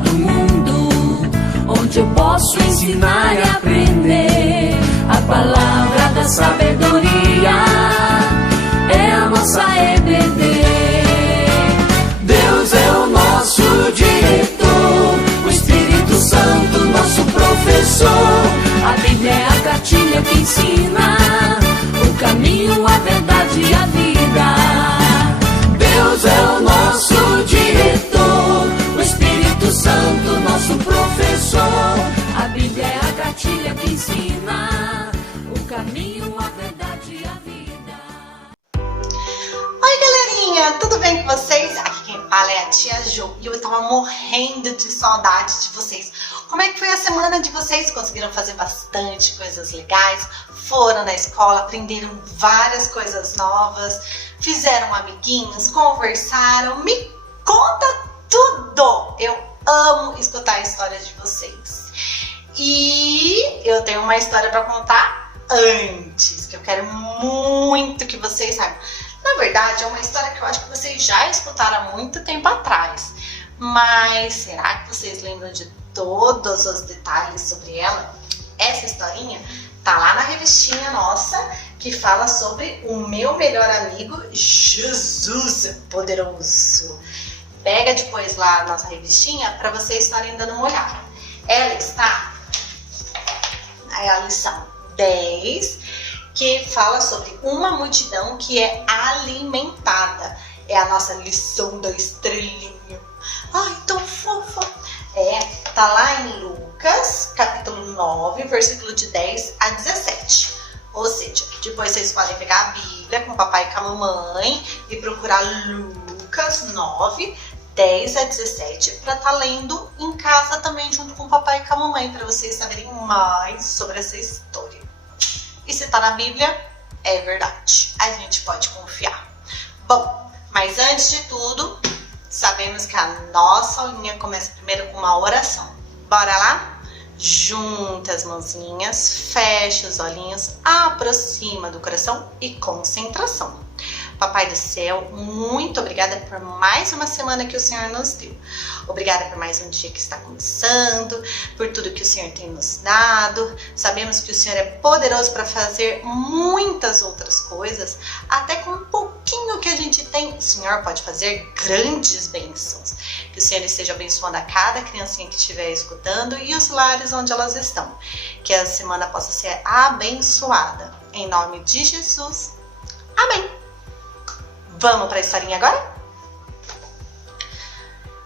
do mundo, onde eu posso ensinar e aprender. A palavra da sabedoria é a nossa EBD. Deus é o nosso diretor, o Espírito Santo nosso professor. A Bíblia é a cartilha que ensina o caminho, a verdade e a vida. Deus é o nosso diretor, o Espírito Santo nosso professor. A Bíblia é a cartilha que ensina o caminho, a verdade e a vida. Oi, galerinha, tudo bem com vocês? Aqui quem fala é a tia Ju e eu estava morrendo de saudade de vocês. Como é que foi a semana de vocês? Conseguiram fazer bastante coisas legais? Foram na escola, aprenderam várias coisas novas, fizeram amiguinhos, conversaram? Me conta tudo! Eu amo escutar a história de vocês. E eu tenho uma história para contar antes, que eu quero muito que vocês saibam. Na verdade, é uma história que eu acho que vocês já escutaram há muito tempo atrás. Mas será que vocês lembram de todos os detalhes sobre ela? Essa historinha tá lá na revistinha nossa, que fala sobre o meu melhor amigo, Jesus Poderoso. Pega depois lá a nossa revistinha para vocês estarem dando uma olhada. Ela está na lição 10, que fala sobre uma multidão que é alimentada. É a nossa lição da estrelinha. Ai, tão fofa! Tá lá em Lucas, capítulo 9, versículo de 10 a 17. Ou seja, depois vocês podem pegar a Bíblia com o papai e com a mamãe e procurar Lucas 9, 10 a 17 para estar lendo em casa também junto com o papai e com a mamãe, para vocês saberem mais sobre essa história. E se tá na Bíblia, é verdade. A gente pode confiar. Bom, mas antes de tudo, sabemos que a nossa aulinha começa primeiro com uma oração. Bora lá? Junta as mãozinhas, fecha os olhinhos, aproxima do coração e concentração. Papai do céu, muito obrigada por mais uma semana que o Senhor nos deu. Obrigada por mais um dia que está começando, por tudo que o Senhor tem nos dado. Sabemos que o Senhor é poderoso para fazer muitas outras coisas, até com um pouquinho que a gente tem, o Senhor pode fazer grandes bênçãos. Que o Senhor esteja abençoando a cada criancinha que estiver escutando e os lares onde elas estão. Que a semana possa ser abençoada. Em nome de Jesus. Amém. Vamos para a historinha agora?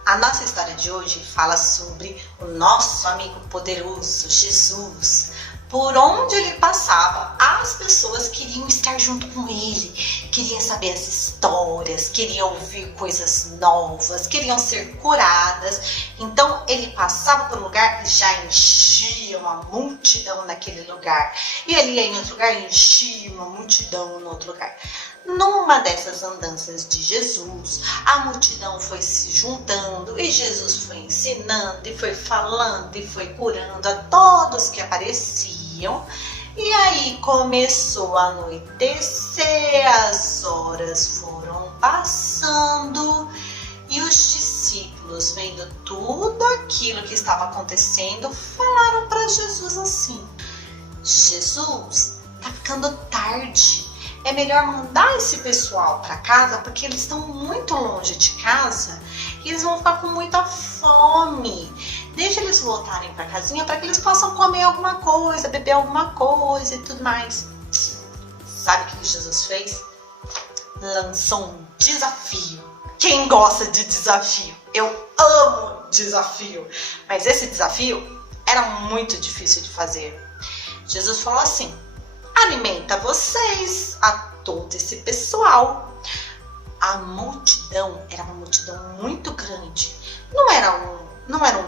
A nossa história de hoje fala sobre o nosso amigo poderoso, Jesus. Por onde ele passava, as pessoas queriam estar junto com ele, queriam saber as histórias, queriam ouvir coisas novas, queriam ser curadas. Então ele passava por um lugar e já enchia uma multidão naquele lugar. E ele ia em outro lugar e enchia uma multidão no outro lugar. Numa dessas andanças de Jesus, a multidão foi se juntando e Jesus foi ensinando e foi falando e foi curando a todos que apareciam. E aí começou a anoitecer, as horas foram passando e os discípulos, vendo tudo aquilo que estava acontecendo, falaram para Jesus assim: Jesus, tá ficando tarde. É melhor mandar esse pessoal para casa, porque eles estão muito longe de casa e eles vão ficar com muita fome. Deixa eles voltarem para casinha para que eles possam comer alguma coisa, beber alguma coisa e tudo mais. Sabe o que Jesus fez? Lançou um desafio. Quem gosta de desafio? Eu amo desafio. Mas esse desafio era muito difícil de fazer. Jesus falou assim: alimenta vocês, a todo esse pessoal. A multidão era uma multidão muito grande. Não eram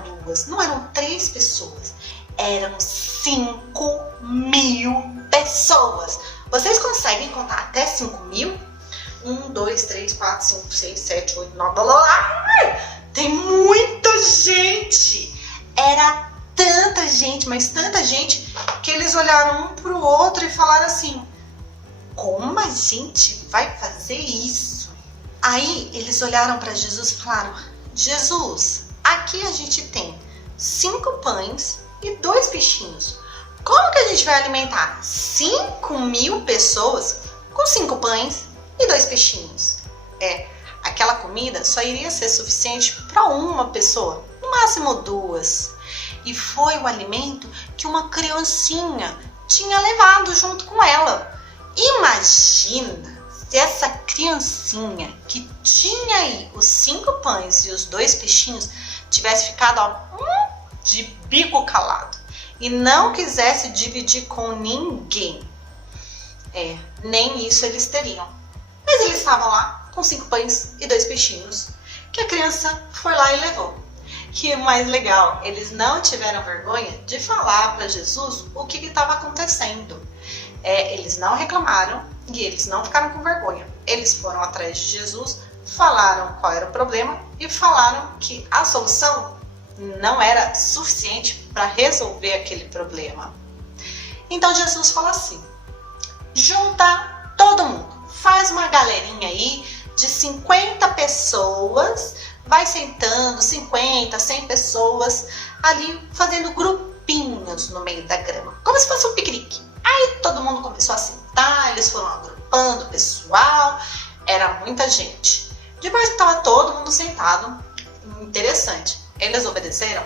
duas, não eram 3 pessoas. Eram 5.000 pessoas. Vocês conseguem contar até 5.000? 1, 2, 3, 4, 5, 6, 7, 8, 9, blá, blá, blá. Tem muita gente. Era tanta gente, mas tanta gente, que eles olharam um pro outro e falaram assim: como a gente vai fazer isso? Aí eles olharam para Jesus e falaram: Jesus, aqui a gente tem 5 pães e 2 peixinhos. Como que a gente vai alimentar 5.000 pessoas com 5 pães e 2 peixinhos? Aquela comida só iria ser suficiente para uma pessoa, no máximo 2. E foi o alimento que uma criancinha tinha levado junto com ela. Imagina se essa criancinha que tinha aí os 5 pães e os 2 peixinhos tivesse ficado de bico calado e não quisesse dividir com ninguém. Nem isso eles teriam. Mas eles estavam lá com 5 pães e 2 peixinhos que a criança foi lá e levou. E o mais legal, eles não tiveram vergonha de falar para Jesus o que estava acontecendo. Eles não reclamaram e eles não ficaram com vergonha. Eles foram atrás de Jesus, falaram qual era o problema e falaram que a solução não era suficiente para resolver aquele problema. Então Jesus falou assim: junta todo mundo, faz uma galerinha aí de 50 pessoas, vai sentando 50, 100 pessoas ali fazendo grupinhos no meio da grama, como se fosse um piquenique. Aí todo mundo começou a sentar, eles foram agrupando o pessoal, era muita gente. Depois que estava todo mundo sentado, interessante, eles obedeceram,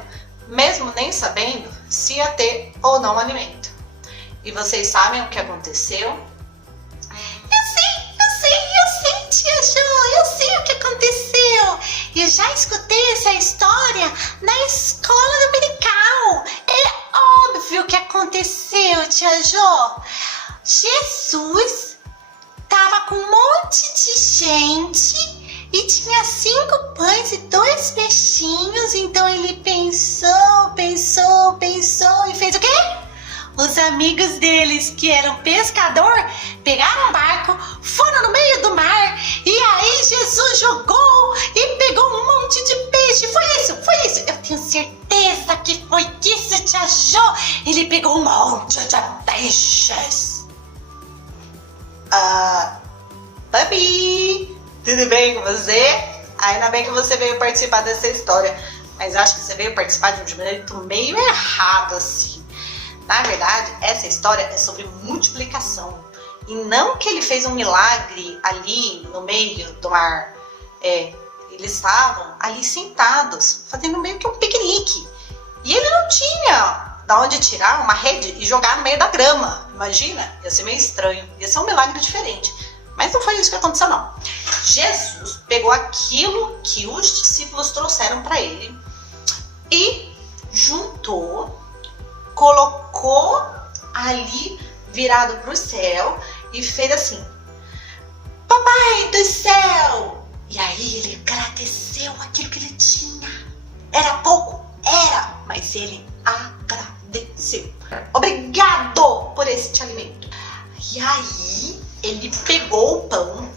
mesmo nem sabendo se ia ter ou não alimento. E vocês sabem o que aconteceu? Eu sei, tia Jo, eu sei o que aconteceu. Eu já escutei essa história na escola dominical. É óbvio que aconteceu, tia Jo. Jesus estava com um monte de gente e tinha 5 pães e 2 peixinhos. Então ele pensou e fez o quê? Os amigos deles, que eram pescador, pegaram um barco, foram no meio do mar e aí Jesus jogou e pegou um monte de peixe. Foi isso. Eu tenho certeza que foi isso, tia Jo. Ele pegou um monte de peixes. Papi, tudo bem com você? Ainda bem que você veio participar dessa história, mas acho que você veio participar de um jeito meio errado assim. Na verdade, essa história é sobre multiplicação. E não que ele fez um milagre ali no meio do mar. Eles estavam ali sentados, fazendo meio que um piquenique. E ele não tinha da onde tirar uma rede e jogar no meio da grama. Imagina, ia ser meio estranho. Ia ser um milagre diferente. Mas não foi isso que aconteceu, não. Jesus pegou aquilo que os discípulos trouxeram para ele e juntou, colocou ali virado para o céu e fez assim: Papai do céu! E aí ele agradeceu aquilo que ele tinha. Era pouco? Era, mas ele agradeceu. Obrigado por este alimento. E aí ele pegou o pão,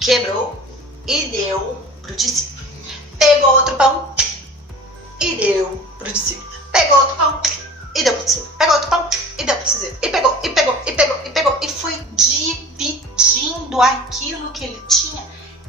quebrou e deu pro discípulo. Pegou outro pão e deu pro discípulo. Pegou outro pão e deu pro discípulo. Pegou outro pão e deu pro discípulo. E pegou. E foi dividindo aquilo que ele tinha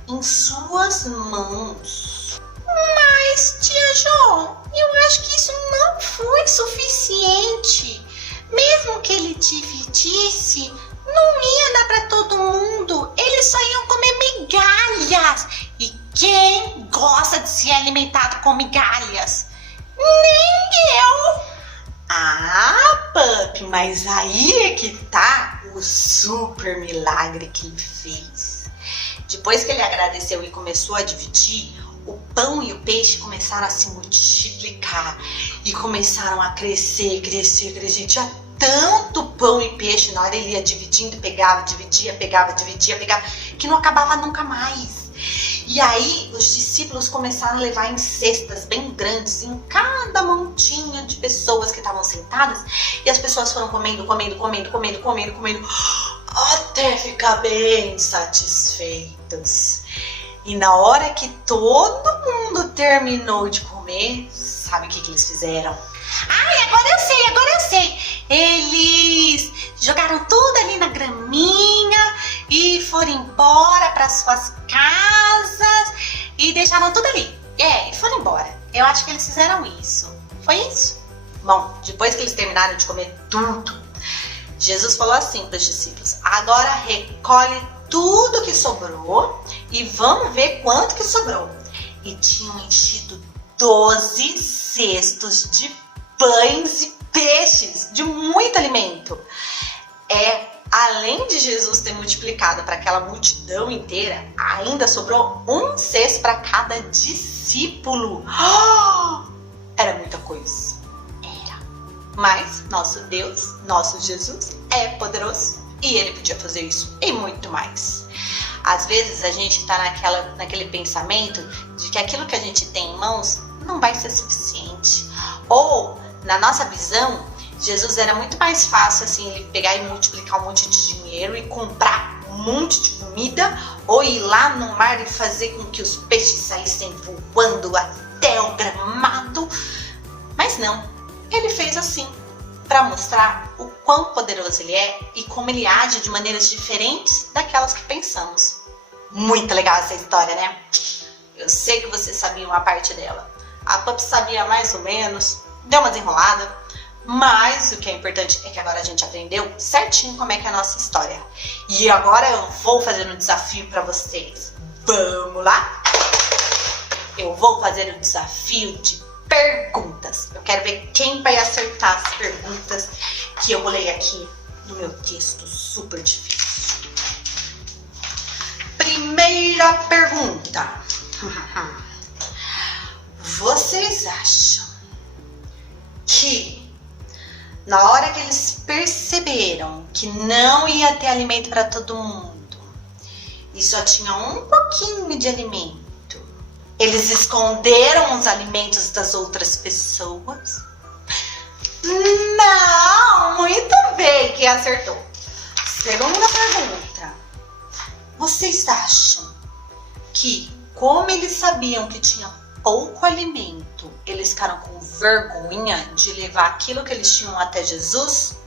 em suas mãos. Mas, tia Jo, eu acho que isso não foi suficiente. Mesmo que ele dividisse, não ia dar para todo mundo. Eles só iam comer migalhas. E quem gosta de ser alimentado com migalhas? Nem eu. Papi, mas aí é que tá o super milagre que ele fez. Depois que ele agradeceu e começou a dividir, o pão e o peixe começaram a se multiplicar e começaram a crescer. Tinha tanto pão e peixe, na hora ele ia dividindo, pegava, dividia, pegava, que não acabava nunca mais. E aí os discípulos começaram a levar em cestas bem grandes em cada montinha de pessoas que estavam sentadas, e as pessoas foram comendo, até ficar bem satisfeitas. E na hora que todo mundo terminou de comer, sabe o que eles fizeram? Agora eu sei. Eles jogaram tudo ali na graminha e foram embora para suas casas e deixaram tudo ali. E foram embora. Eu acho que eles fizeram isso. Foi isso? Bom, depois que eles terminaram de comer tudo, Jesus falou assim para os discípulos: agora recolhe tudo que sobrou e vamos ver quanto que sobrou. E tinham enchido 12 cestos de pães e peixes, de muito alimento. Além de Jesus ter multiplicado para aquela multidão inteira, ainda sobrou um cesto para cada discípulo. Era muita coisa. Era. Mas nosso Deus, nosso Jesus, é poderoso e Ele podia fazer isso e muito mais. Às vezes a gente está naquele pensamento de que aquilo que a gente tem em mãos não vai ser suficiente. Ou, na nossa visão, Jesus era muito mais fácil assim, ele pegar e multiplicar um monte de dinheiro e comprar um monte de comida, ou ir lá no mar e fazer com que os peixes saíssem voando até o gramado. Mas não, ele fez assim, para mostrar o quão poderoso ele é e como ele age de maneiras diferentes daquelas que pensamos. Muito legal essa história, né? Eu sei que vocês sabiam uma parte dela. A Pup sabia mais ou menos, deu uma desenrolada, mas o que é importante é que agora a gente aprendeu certinho como é que é a nossa história. E agora eu vou fazer um desafio para vocês. Vamos lá? Eu vou fazer um desafio de perguntas. Eu quero ver quem vai acertar as perguntas que eu bolei aqui no meu texto super difícil. Primeira pergunta. Vocês acham que na hora que eles perceberam que não ia ter alimento para todo mundo e só tinha um pouquinho de alimento, eles esconderam os alimentos das outras pessoas? Não, muito bem, quem acertou. Segunda pergunta. Vocês acham que, como eles sabiam que tinha pouco alimento, eles ficaram com vergonha de levar aquilo que eles tinham até Jesus?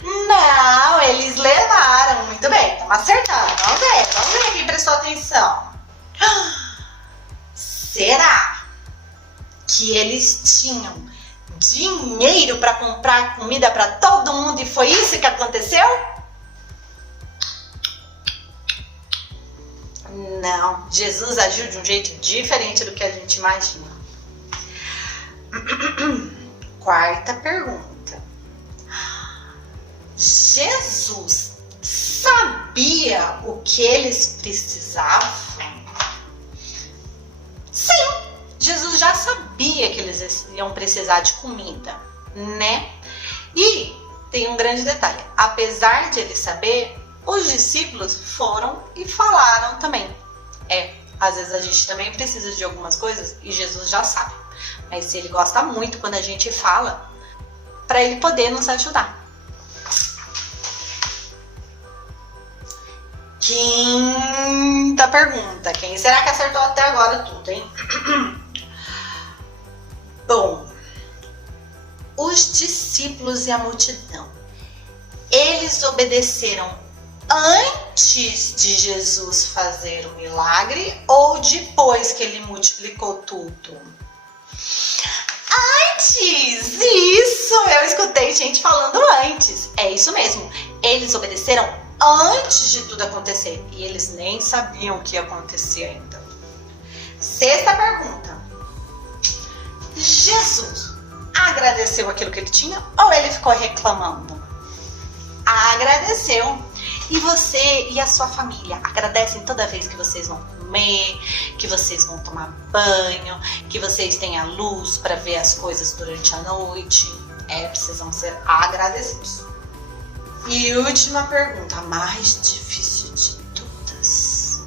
Não, eles levaram. Muito bem, estamos acertando. Vamos ver quem prestou atenção. Será que eles tinham dinheiro para comprar comida para todo mundo e foi isso que aconteceu? Não, Jesus agiu de um jeito diferente do que a gente imagina. Quarta pergunta. Jesus sabia o que eles precisavam? Sim, Jesus já sabia que eles iam precisar de comida, né? E tem um grande detalhe. Apesar de ele saber, os discípulos foram e falaram também. Às vezes a gente também precisa de algumas coisas e Jesus já sabe. Mas ele gosta muito quando a gente fala para ele poder nos ajudar. Quinta pergunta. Quem será que acertou até agora tudo, hein? Bom, os discípulos e a multidão, eles obedeceram antes de Jesus fazer o milagre ou depois que ele multiplicou tudo? Antes! Isso! Eu escutei gente falando antes. É isso mesmo. Eles obedeceram antes de tudo acontecer. E eles nem sabiam o que ia acontecer ainda. Sexta pergunta. Jesus agradeceu aquilo que ele tinha ou ele ficou reclamando? Agradeceu. E você e a sua família agradecem toda vez que vocês vão comer, que vocês vão tomar banho, que vocês têm a luz para ver as coisas durante a noite. Precisam ser agradecidos. E última pergunta, a mais difícil de todas.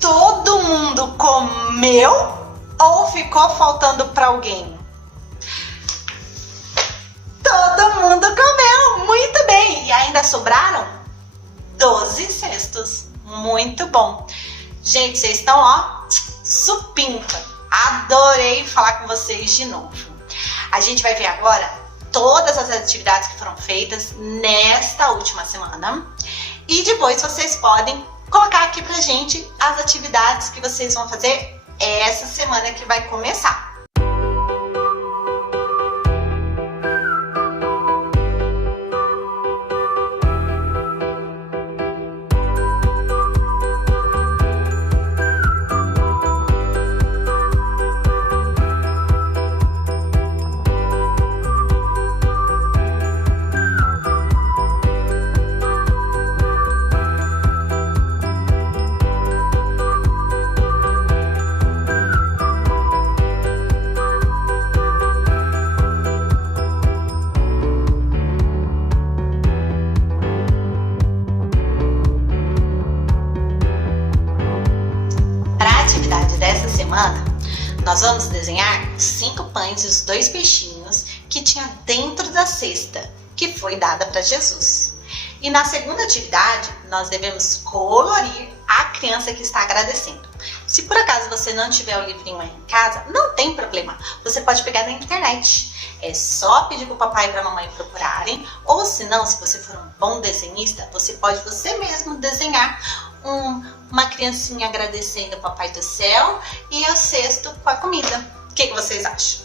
Todo mundo comeu ou ficou faltando para alguém? Todo mundo comeu, muito bem. E ainda sobraram 12 cestos. Muito bom. Gente, vocês estão, supimpa. Adorei falar com vocês de novo. A gente vai ver agora todas as atividades que foram feitas nesta última semana. E depois vocês podem colocar aqui pra gente as atividades que vocês vão fazer essa semana que vai começar. Nós vamos desenhar 5 pães e os 2 peixinhos que tinha dentro da cesta que foi dada para Jesus. E na segunda atividade, nós devemos colorir a criança que está agradecendo. Se por acaso você não tiver o livrinho aí em casa, não tem problema. Você pode pegar na internet. É só pedir para o papai e para a mamãe procurarem. Ou se não, se você for um bom desenhista, você pode você mesmo desenhar uma criancinha agradecendo o Papai do Céu e o cesto com a comida. O que vocês acham?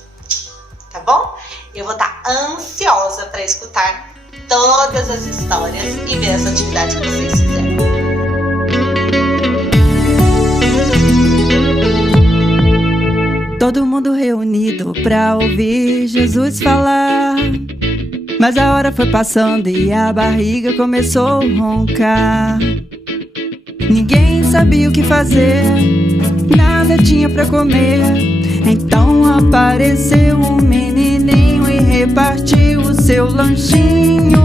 Tá bom? Eu vou estar ansiosa para escutar todas as histórias e ver as atividades que vocês fizeram. Todo mundo reunido pra ouvir Jesus falar. Mas a hora foi passando e a barriga começou a roncar. Ninguém sabia o que fazer, nada tinha pra comer. Então apareceu um menininho e repartiu o seu lanchinho.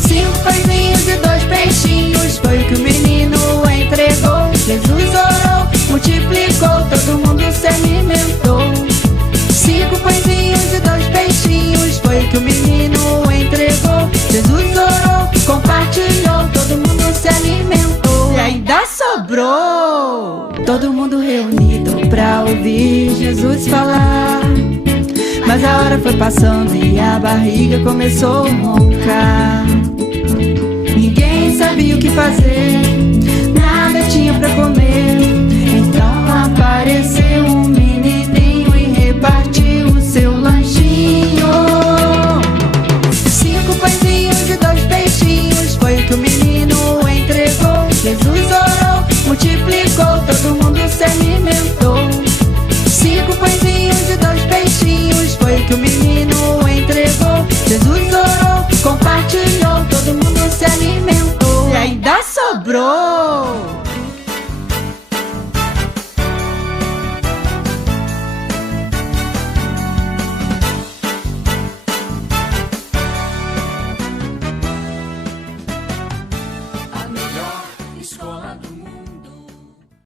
5 pãezinhos e 2 peixinhos foi o que o menino entregou. Jesus orou, multiplicou, todo mundo se alimentou. 5 pãezinhos e 2 peixinhos foi o que o menino entregou. Jesus orou, compartilhou, todo mundo se alimentou. E ainda sobrou. Todo mundo reunido pra ouvir Jesus falar. Mas a hora foi passando e a barriga começou a roncar. Ninguém sabia o que fazer, nada tinha pra comer. Então apareceu um menininho e repartiu o seu lanchinho. 5 pãezinhos e 2 peixinhos foi o que o menino entregou. Jesus orou, multiplicou, todo mundo se alimentou. 5 pãezinhos e 2 peixinhos foi o que o menino entregou. Jesus orou, compartilhou, todo mundo se alimentou. E ainda sobrou.